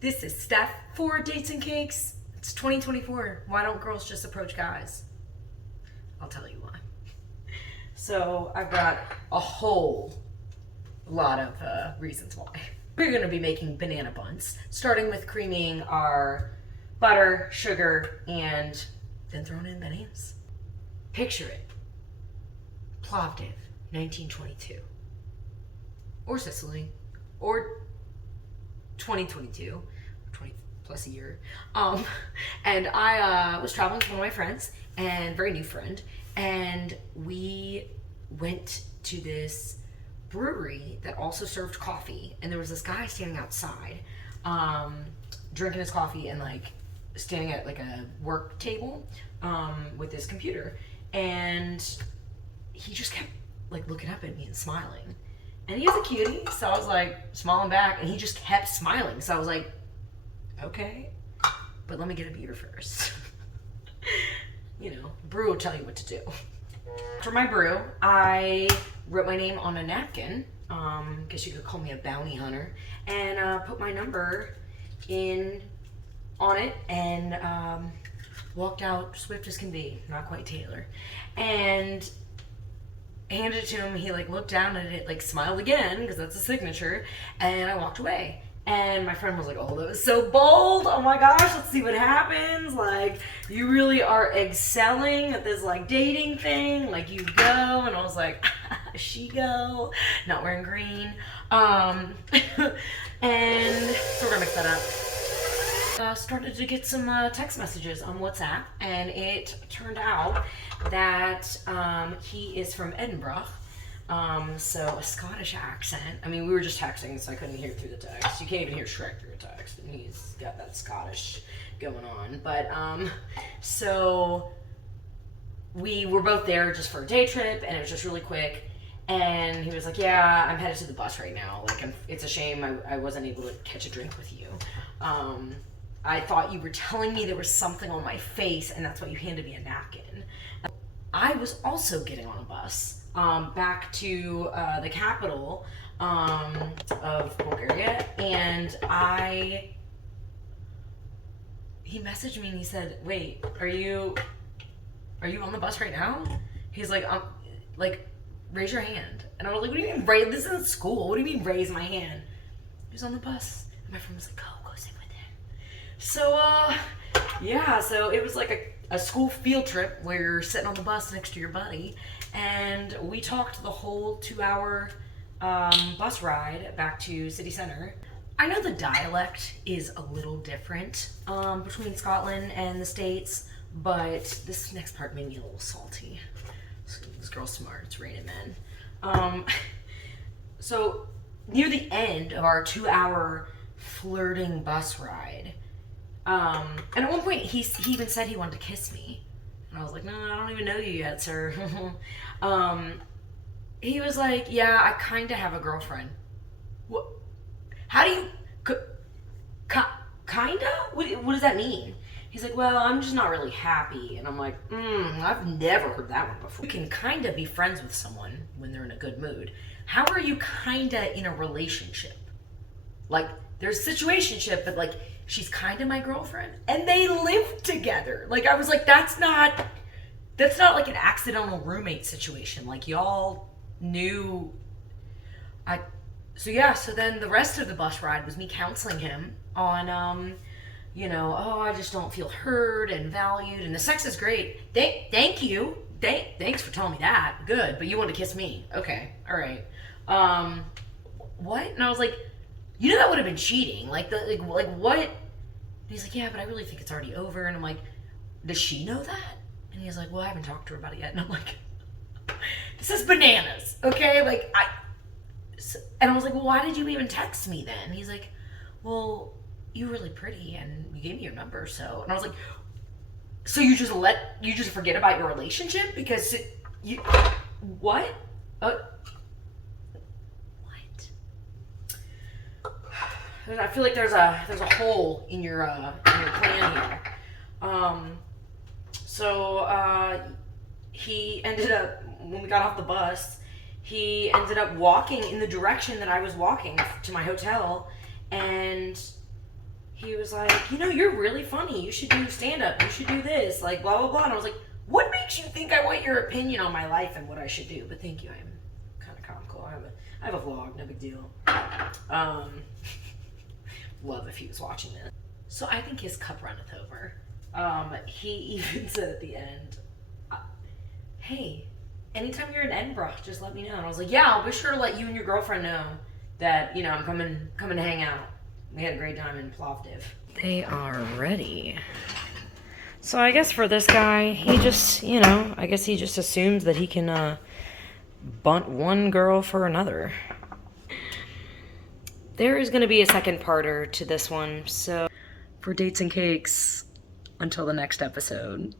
This is Steph for Dates and Cakes. It's 2024. Why don't girls just approach guys? I'll tell you why. So I've got a whole lot of reasons why. We're going to be making banana buns, starting with creaming our butter, sugar, and then throwing in bananas. Picture it. Plovdiv, 1922. Or Sicily. Or 2022. 20 plus a year. And I was traveling with one of my friends, and very new friend, and we went to this brewery that also served coffee, and there was this guy standing outside drinking his coffee and like standing at like a work table with his computer, and he just kept like looking up at me and smiling, and he was a cutie, so I was like smiling back, and he just kept smiling, so I was like, okay, but let me get a beer first. You know, brew will tell you what to do. For my brew, I wrote my name on a napkin, guess you could call me a bounty hunter, and put my number in on it, and walked out swift as can be, not quite Taylor, and handed it to him. He like looked down at it, like smiled again, because that's a signature, and I walked away. And my friend was like, oh, that was so bold. Oh my gosh, let's see what happens. Like, you really are excelling at this like dating thing. Like, you go. And I was like, she go. Not wearing green. And so we're gonna mix that up. Started to get some text messages on WhatsApp. And it turned out that he is from Edinburgh. So a Scottish accent. I mean, we were just texting, so I couldn't hear through the text. You can't even hear Shrek through a text, and he's got that Scottish going on. But, so we were both there just for a day trip, and it was just really quick. And he was like, yeah, I'm headed to the bus right now. Like, it's a shame I wasn't able to catch a drink with you. I thought you were telling me there was something on my face, and that's why you handed me a napkin. I was also getting on a bus. Back to the capital of Bulgaria, and he messaged me and he said, wait, are you on the bus right now? He's like, raise your hand. And I was like, what do you mean raise? This isn't school. What do you mean raise my hand? He was on the bus, and my friend was like, go sit with him. So yeah, so it was like a school field trip where you're sitting on the bus next to your buddy, and we talked the whole 2-hour bus ride back to city center. I know the dialect is a little different between Scotland and the States, but this next part made me a little salty. This girl's smart, it's raining men. So near the end of our 2-hour flirting bus ride, and at one point he even said he wanted to kiss me. And I was like, no, I don't even know you yet, sir. He was like, yeah, I kind of have a girlfriend. What? How do you... Kinda? What does that mean? He's like, well, I'm just not really happy. And I'm like, I've never heard that one before. You can kind of be friends with someone when they're in a good mood. How are you kind of in a relationship? Like, there's a situationship, but like, she's kind of my girlfriend, and they live together. Like, I was like, that's not like an accidental roommate situation. Like, y'all knew. So then the rest of the bus ride was me counseling him on, oh, I just don't feel heard and valued, and the sex is great. Thank you. Thanks for telling me that. Good, but you want to kiss me. Okay, all right. What? And I was like, you know that would have been cheating. Like what? And he's like, yeah, but I really think it's already over. And I'm like, does she know that? And he's like, well, I haven't talked to her about it yet. And I'm like, this is bananas, okay? Like, and I was like, well, why did you even text me then? And he's like, well, you're really pretty and you gave me your number, so. And I was like, so you just forget about your relationship because what? I feel like there's a hole in your plan here. So he ended up, when we got off the bus, he ended up walking in the direction that I was walking to my hotel, and he was like, you know, you're really funny. You should do stand-up. You should do this. Like, blah, blah, blah. And I was like, what makes you think I want your opinion on my life and what I should do? But thank you. I'm kind of comical. I have a vlog. No big deal. Love if he was watching this. So I think his cup runneth over. He even said at the end, hey, anytime you're in Edinburgh, just let me know. And I was like, yeah, I'll be sure to let you and your girlfriend know that, you know, I'm coming to hang out. We had a great time in Plovdiv. They are ready. So I guess for this guy, he just, you know, I guess he just assumes that he can bunt one girl for another. There is going to be a second parter to this one, so for Dates and Cakes, until the next episode.